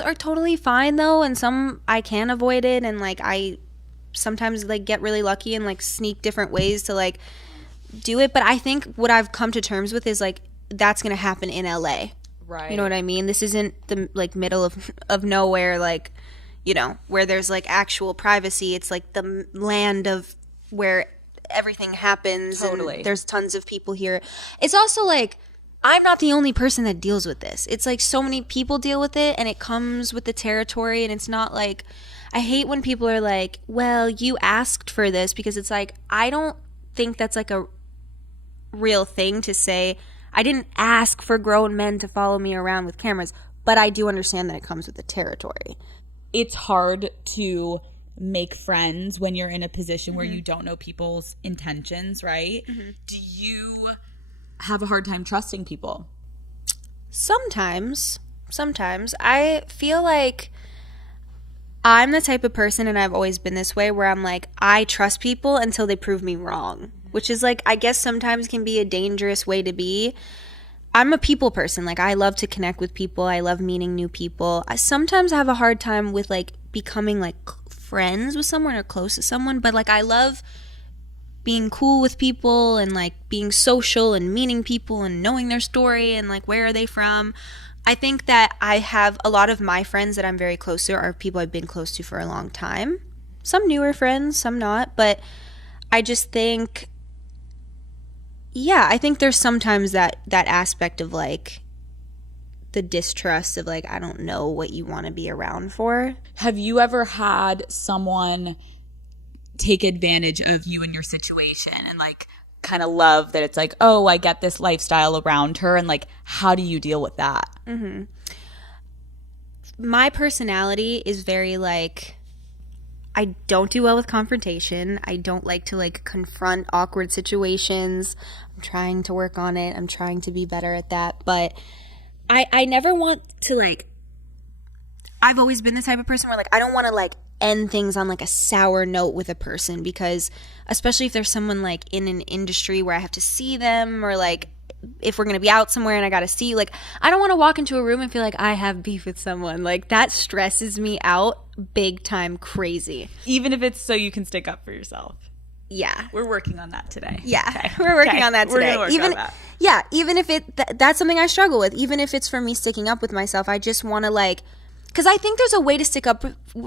are totally fine though, and some I can avoid it, and like I sometimes like get really lucky and like sneak different ways to like do it. But I think what I've come to terms with is like that's gonna happen in LA. Right. You know what I mean? This isn't the like middle of nowhere, like, you know, where there's like actual privacy. It's like the land of where everything happens. Totally. And there's tons of people here. It's also like I'm not the only person that deals with this. It's like so many people deal with it, and it comes with the territory. And it's not like, I hate when people are like, well, you asked for this, because it's like, I don't think that's like a real thing to say. I didn't ask for grown men to follow me around with cameras, but I do understand that it comes with the territory. It's hard to make friends when you're in a position where you don't know people's intentions, right? Do you have a hard time trusting people? Sometimes. I feel like I'm the type of person, and I've always been this way, where I'm like, I trust people until they prove me wrong, which is like, I guess sometimes can be a dangerous way to be. I'm a people person. Like, I love to connect with people. I love meeting new people. I sometimes have a hard time with like becoming like friends with someone or close to someone, but like I love being cool with people and like being social and meeting people and knowing their story and like where are they from. I think that I have a lot of my friends that I'm very close to are people I've been close to for a long time. Some newer friends, some not, but I just think, yeah, I think there's sometimes that aspect of like the distrust of like, I don't know what you want to be around for. Have you ever had someone take advantage of you and your situation and like kind of love that it's like, oh, I get this lifestyle around her, and like, how do you deal with that? My personality is very like, I don't do well with confrontation. I don't like to like confront awkward situations. I'm trying to work on it. I'm trying to be better at that. But I never want to like, I've always been the type of person where like, I don't want to like end things on like a sour note with a person, because especially if there's someone like in an industry where I have to see them, or like if we're going to be out somewhere and I got to see, like, I don't want to walk into a room and feel like I have beef with someone. Like, that stresses me out big time crazy. Even if it's so you can stick up for yourself. Yeah. We're working on that today. Yeah. Okay. We're working on that today. We're going to work even, on that. Yeah. Even if that's something I struggle with. Even if it's for me sticking up with myself, I just want to like, because I think there's a way to stick up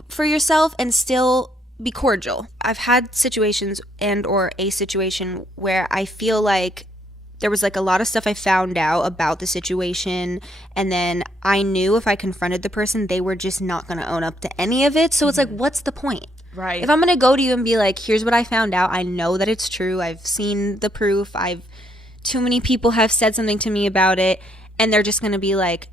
for yourself and still be cordial. I've had situations and or a situation where I feel like there was like a lot of stuff I found out about the situation, and then I knew if I confronted the person, they were just not going to own up to any of it. So it's like, what's the point? Right. If I'm going to go to you and be like, here's what I found out, I know that it's true, I've seen the proof, too many people have said something to me about it, and they're just going to be like,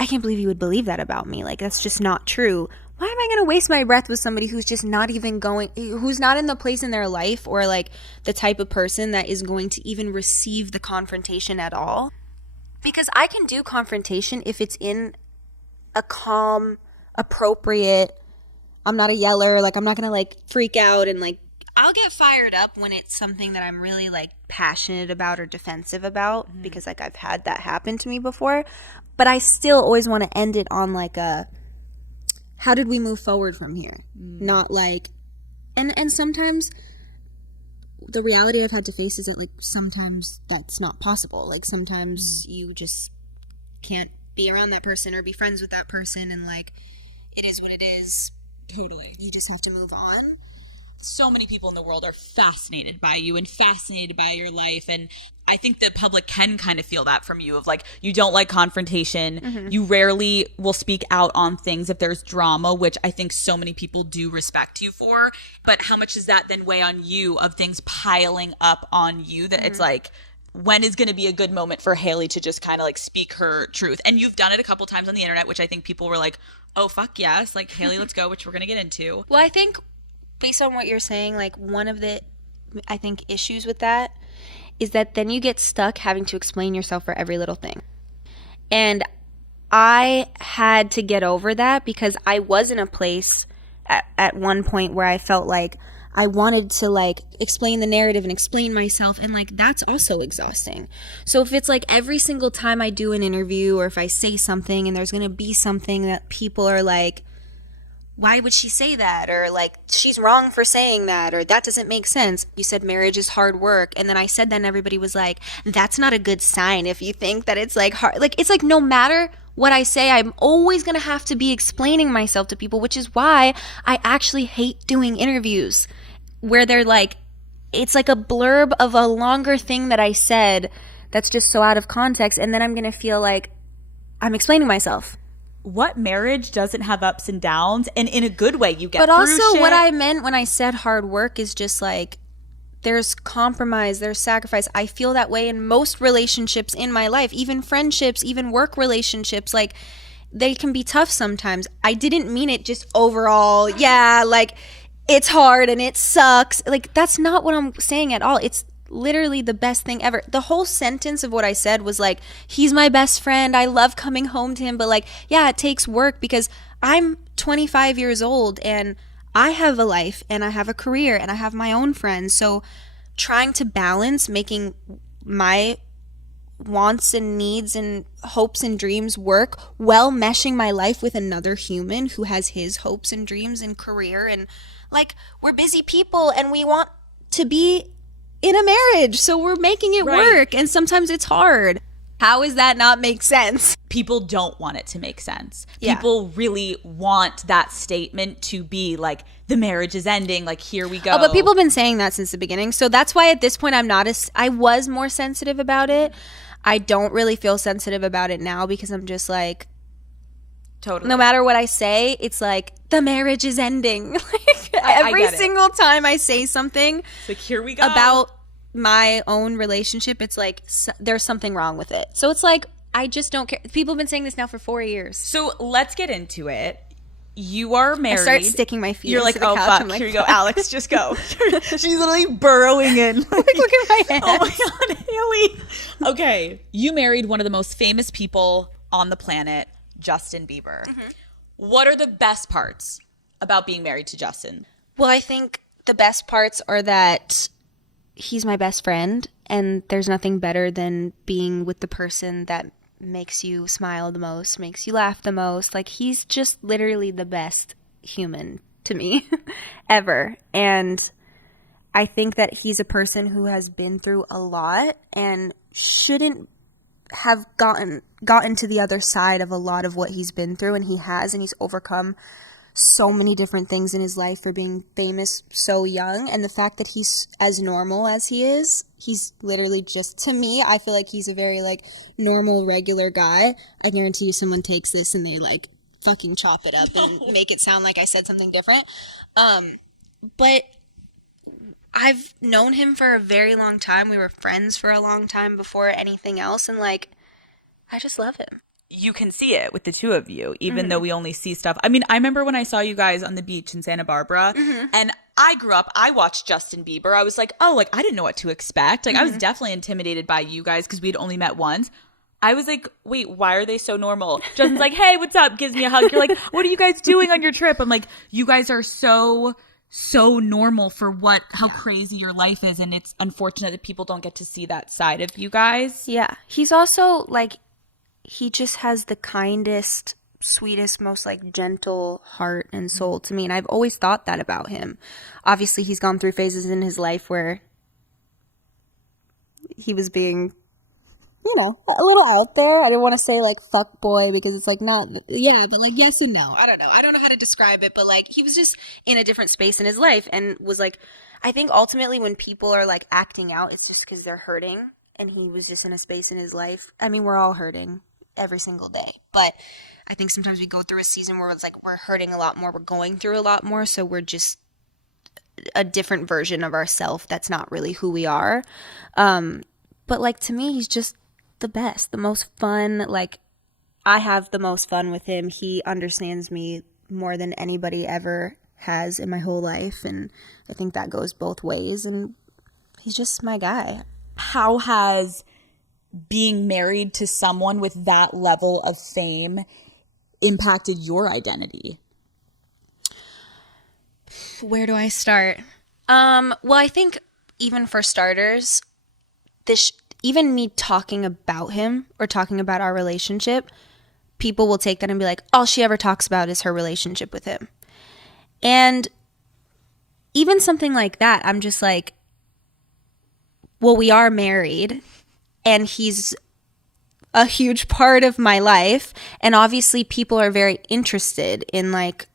I can't believe you would believe that about me. Like, that's just not true. Why am I going to waste my breath with somebody who's just not even who's not in the place in their life, or like the type of person that is going to even receive the confrontation at all? Because I can do confrontation if it's in a calm, appropriate, I'm not a yeller, like I'm not going to like freak out, and like I'll get fired up when it's something that I'm really like passionate about or defensive about, because like I've had that happen to me before. But I still always want to end it on like a, how did we move forward from here? Not like, and sometimes the reality I've had to face is that like sometimes that's not possible. Like sometimes you just can't be around that person or be friends with that person, and like it is what it is. Totally. You just have to move on. So many people in the world are fascinated by you and fascinated by your life, and I think the public can kind of feel that from you, of like, you don't like confrontation. You rarely will speak out on things if there's drama, which I think so many people do respect you for. But how much does that then weigh on you, of things piling up on you, that it's like, when is going to be a good moment for Hailey to just kind of like speak her truth? And you've done it a couple times on the internet, which I think people were like, oh, fuck yes, like, Hailey, let's go, which we're going to get into. Well, I think based on what you're saying, like one of the, I think, issues with that is that then you get stuck having to explain yourself for every little thing. And I had to get over that, because I was in a place at one point where I felt like I wanted to like explain the narrative and explain myself, and like that's also exhausting. So if it's like every single time I do an interview or if I say something and there's going to be something that people are like, why would she say that? Or like, she's wrong for saying that, or that doesn't make sense. You said marriage is hard work. And then I said that and everybody was like, that's not a good sign if you think that it's like hard. Like, it's like no matter what I say, I'm always going to have to be explaining myself to people, which is why I actually hate doing interviews where they're like, it's like a blurb of a longer thing that I said that's just so out of context. And then I'm going to feel like I'm explaining myself. What marriage doesn't have ups and downs, and in a good way you get but through also shit. What I meant when I said hard work is just like there's compromise, there's sacrifice. I feel that way in most relationships in my life, even friendships, even work relationships. Like they can be tough sometimes. I didn't mean it just overall, yeah, like it's hard and it sucks. Like that's not what I'm saying at all. It's literally the best thing ever. The whole sentence of what I said was like, he's my best friend, I love coming home to him, but like, yeah, it takes work because I'm 25 years old and I have a life and I have a career and I have my own friends. So trying to balance making my wants and needs and hopes and dreams work while meshing my life with another human who has his hopes and dreams and career, and like we're busy people and we want to be in a marriage, so we're making it work, and sometimes it's hard. How does that not make sense? People don't want it to make sense. Yeah. People really want that statement to be like, the marriage is ending, like here we go. Oh, but people have been saying that since the beginning, so that's why at this point I was more sensitive about it. I don't really feel sensitive about it now because I'm just like, totally. No matter what I say, it's like the marriage is ending. Like every single time I say something, it's like here we go about my own relationship, it's like there's something wrong with it. So it's like I just don't care. People have been saying this now for 4 years. So let's get into it. You are married. I start sticking my feet. You're like, oh couch. fuck, like, here you go, Alex, just go. She's literally burrowing in. Like, look at my hands. Oh my god, Hailey. Okay, you married one of the most famous people on the planet, Justin Bieber. Mm-hmm. What are the best parts about being married to Justin? Well, I think the best parts are that he's my best friend, and there's nothing better than being with the person that makes you smile the most, makes you laugh the most. Like, he's just literally the best human to me ever. And I think that he's a person who has been through a lot and shouldn't have gotten to the other side of a lot of what he's been through, and he has, and he's overcome so many different things in his life for being famous so young. And the fact that he's as normal as he is, he's literally just, to me, I feel like he's a very like normal, regular guy. I guarantee you someone takes this and they like fucking chop it up and make it sound like I said something different. But I've known him for a very long time. We were friends for a long time before anything else, and like I just love him. You can see it with the two of you, even though we only see stuff. I mean, I remember when I saw you guys on the beach in Santa Barbara, and I grew up, I watched Justin Bieber. I was like, oh, like, I didn't know what to expect. Like, I was definitely intimidated by you guys because we'd only met once. I was like, wait, why are they so normal? Justin's like, hey, what's up? Gives me a hug. You're like, what are you guys doing on your trip? I'm like, you guys are so normal for how crazy your life is. And it's unfortunate that people don't get to see that side of you guys. Yeah. He's also like, he just has the kindest, sweetest, most like gentle heart and soul to me. And I've always thought that about him. Obviously, he's gone through phases in his life where he was being, you know, a little out there. I don't want to say like fuck boy because it's like not, yeah, but like yes and no. I don't know. I don't know how to describe it, but like he was just in a different space in his life and was like, I think ultimately when people are like acting out, it's just because they're hurting. And he was just in a space in his life. I mean, we're all hurting every single day. But I think sometimes we go through a season where it's like we're hurting a lot more. We're going through a lot more. So we're just a different version of ourselves that's not really who we are. But like to me, he's just the best, the most fun. Like I have the most fun with him. He understands me more than anybody ever has in my whole life. And I think that goes both ways. And he's just my guy. How has being married to someone with that level of fame impacted your identity? Where do I start? Well, I think even for starters, this even me talking about him or talking about our relationship, people will take that and be like, all she ever talks about is her relationship with him. And even something like that, I'm just like, well, we are married and he's a huge part of my life. And obviously people are very interested in like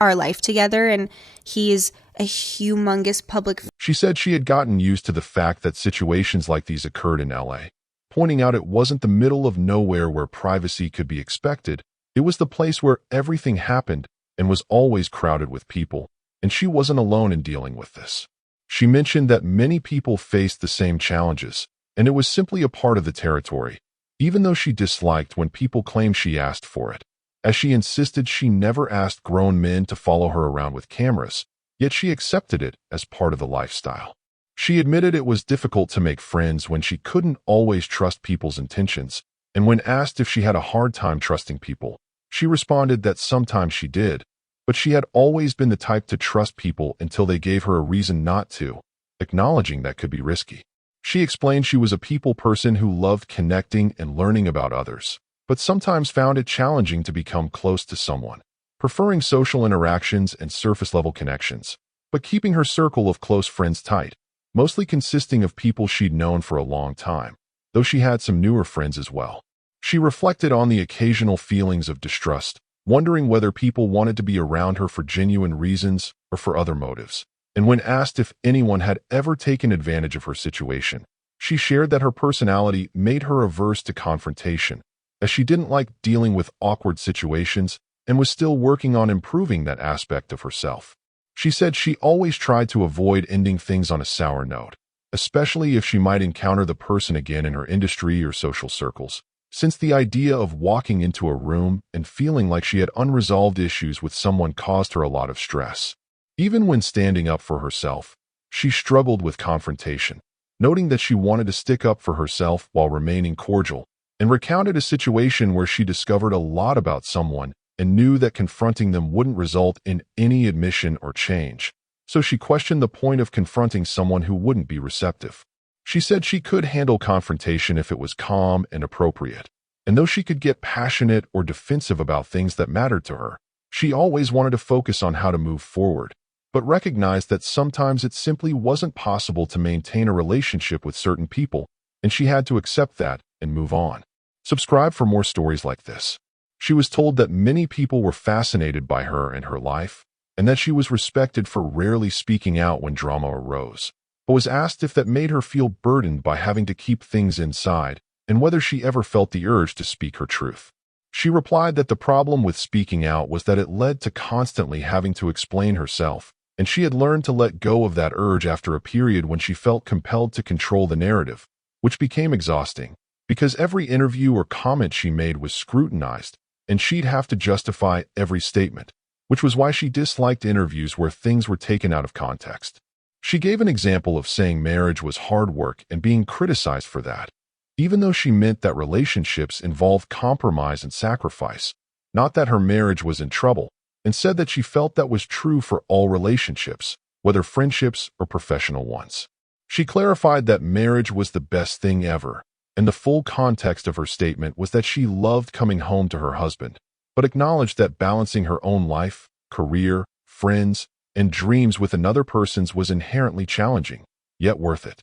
our life together. And he's a humongous public. She said she had gotten used to the fact that situations like these occurred in LA, pointing out it wasn't the middle of nowhere where privacy could be expected. It was the place where everything happened and was always crowded with people, and she wasn't alone in dealing with this. She mentioned that many people faced the same challenges, and it was simply a part of the territory, even though she disliked when people claimed she asked for it. As she insisted she never asked grown men to follow her around with cameras, yet she accepted it as part of the lifestyle. She admitted it was difficult to make friends when she couldn't always trust people's intentions, and when asked if she had a hard time trusting people, she responded that sometimes she did, but she had always been the type to trust people until they gave her a reason not to, acknowledging that could be risky. She explained she was a people person who loved connecting and learning about others, but sometimes found it challenging to become close to someone, preferring social interactions and surface-level connections, but keeping her circle of close friends tight, mostly consisting of people she'd known for a long time, though she had some newer friends as well. She reflected on the occasional feelings of distrust, wondering whether people wanted to be around her for genuine reasons or for other motives. And when asked if anyone had ever taken advantage of her situation, she shared that her personality made her averse to confrontation, as she didn't like dealing with awkward situations and was still working on improving that aspect of herself. She said she always tried to avoid ending things on a sour note, especially if she might encounter the person again in her industry or social circles, since the idea of walking into a room and feeling like she had unresolved issues with someone caused her a lot of stress. Even when standing up for herself, she struggled with confrontation, noting that she wanted to stick up for herself while remaining cordial, and recounted a situation where she discovered a lot about someone and knew that confronting them wouldn't result in any admission or change. So she questioned the point of confronting someone who wouldn't be receptive. She said she could handle confrontation if it was calm and appropriate, and though she could get passionate or defensive about things that mattered to her, she always wanted to focus on how to move forward, but recognized that sometimes it simply wasn't possible to maintain a relationship with certain people, and she had to accept that and move on. Subscribe for more stories like this. She was told that many people were fascinated by her and her life, and that she was respected for rarely speaking out when drama arose, but was asked if that made her feel burdened by having to keep things inside, and whether she ever felt the urge to speak her truth. She replied that the problem with speaking out was that it led to constantly having to explain herself, and she had learned to let go of that urge after a period when she felt compelled to control the narrative, which became exhausting, because every interview or comment she made was scrutinized, and she'd have to justify every statement, which was why she disliked interviews where things were taken out of context. She gave an example of saying marriage was hard work and being criticized for that, even though she meant that relationships involved compromise and sacrifice, not that her marriage was in trouble, and said that she felt that was true for all relationships, whether friendships or professional ones. She clarified that marriage was the best thing ever, and the full context of her statement was that she loved coming home to her husband, but acknowledged that balancing her own life, career, friends, and dreams with another person's was inherently challenging, yet worth it.